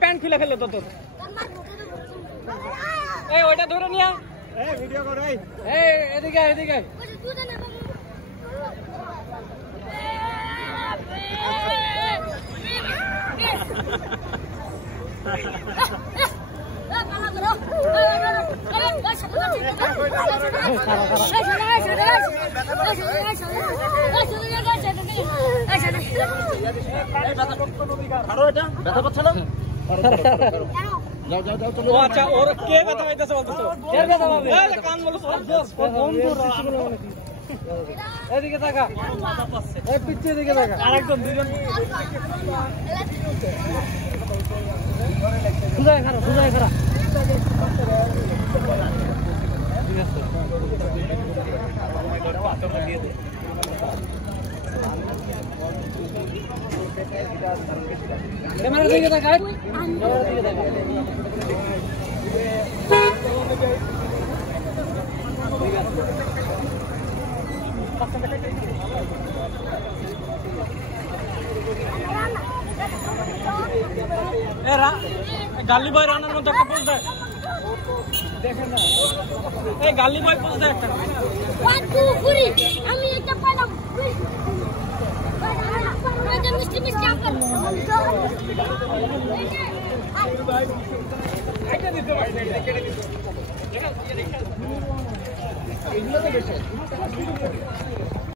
pant খুলে ফেললো তো তোর ওইটা ধরে নিয়া ভিডিও কর এদিকে এদিকে আচ্ছা ওর কে কথা হইতেছে বলতেছো কান বলো এদিকে থাকা পিছিয়ে দিকে থাকা আরেকজন দুজন সুজায় খারাপ ক্যামেরা দিকে থাকা গালি বয় রানার মধ্যে একটা পোজ দেয় দেখেন না এই গালি বয় পোজ দেয় একটা আমি একটা পালাম এটা মিষ্টি মিষ্টি আঙ্কেল এটা দিতে হবে কেটে দিতে এগুলো তো বেশি